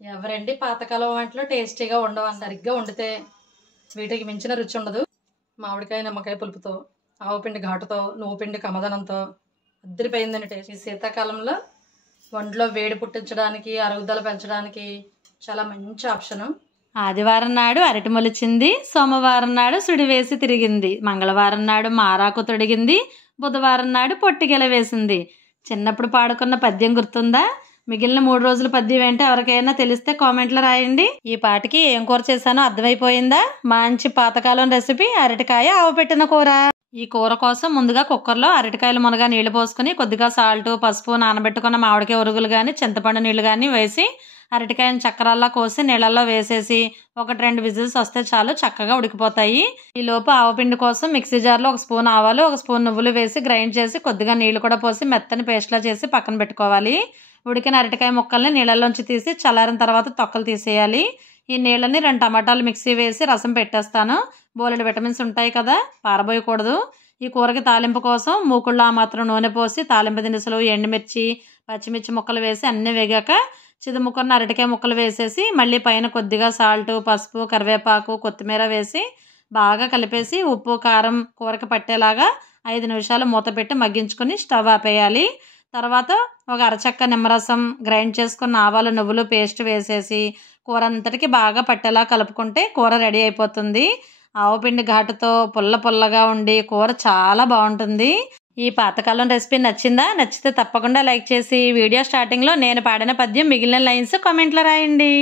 ఎవరండి పాతకాలం వంటలు టేస్టీగా ఉండవు. సరిగ్గా వండితే వీటికి మించిన రుచి ఉండదు. మామిడికాయ నిమ్మకాయ పులుపుతో, ఆవుపిండి ఘాటుతో, నువ్వు పిండి కమదనంతో అద్దరిపోయిందండి టేస్ట్. ఈ శీతాకాలంలో ఒంట్లో వేడి పుట్టించడానికి, అరుగుదల పెంచడానికి చాలా మంచి ఆప్షను. ఆదివారం నాడు అరటి మొలిచింది, సోమవారం నాడు సుడి వేసి తిరిగింది, మంగళవారం నాడు మారాకు తొడిగింది, బుధవారం నాడు పొట్టిగెల వేసింది. చిన్నప్పుడు పాడుకున్న పద్యం గుర్తుందా? మిగిలిన 3 రోజుల పద్యం ఏంటో ఎవరికైనా తెలిస్తే కామెంట్లో రాయండి. ఈ పాటికి ఏం కూర చేశానో అర్థమైపోయిందా? మంచి పాతకాలం రెసిపీ అరటికాయ ఆవపెట్టిన కూర. ఈ కూర కోసం ముందుగా కుక్కర్లో అరటికాయలు మునగా నీళ్లు పోసుకుని కొద్దిగా సాల్ట్, పసుపు, నానబెట్టుకున్న మామిడికాయ ఉరుగులు కానీ చింతపండు నీళ్లు కానీ వేసి అరటికాయను చక్రాల్లా కోసి నీళ్ళల్లో వేసేసి 1-2 విజిల్స్ వస్తే చాలు, చక్కగా ఉడికిపోతాయి. ఈ లోపు ఆవపిండి కోసం మిక్సీ జార్లో 1 స్పూన్ ఆవాలు, 1 స్పూన్ నువ్వులు వేసి గ్రైండ్ చేసి కొద్దిగా నీళ్లు కూడా పోసి మెత్తని పేస్ట్లా చేసి పక్కన పెట్టుకోవాలి. ఉడికిన అరటికాయ ముక్కల్ని నీళ్ళల్లోంచి తీసి చల్లారిన తర్వాత తొక్కలు తీసేయాలి. ఈ నీళ్ళని 2 టమాటాలు మిక్సీ వేసి రసం పెట్టేస్తాను. బోలెడు విటమిన్స్ ఉంటాయి కదా, పారబోయకూడదు. ఈ కూరకి తాలింపు కోసం మూకుళ్ళో ఆ మాత్రం నూనె పోసి తాలింపు దినుసులు, ఎండుమిర్చి, పచ్చిమిర్చి ముక్కలు వేసి అన్నీ వేగాక చిదుముకున్న అరటికాయ ముక్కలు వేసేసి మళ్ళీ పైన కొద్దిగా సాల్ట్, పసుపు, కరివేపాకు, కొత్తిమీర వేసి బాగా కలిపేసి ఉప్పు, కారం కూరకి పట్టేలాగా 5 నిమిషాలు మూత పెట్టి మగ్గించుకొని స్టవ్ ఆపేయాలి. తర్వాత ఒక అరచక్క నిమ్మరసం, గ్రైండ్ చేసుకున్న ఆవాలు, నువ్వులు పేస్ట్ వేసేసి కూర అంతటికి బాగా పట్టేలా కలుపుకుంటే కూర రెడీ అయిపోతుంది. ఆవపిండి ఘాటుతో పుల్ల పుల్లగా ఉండి కూర చాలా బాగుంటుంది. ఈ పాతకాలం రెసిపీ నచ్చిందా? నచ్చితే తప్పకుండా లైక్ చేసి వీడియో స్టార్టింగ్లో నేను పాడిన పద్యం మిగిలిన లైన్స్ కామెంట్లో రాయండి.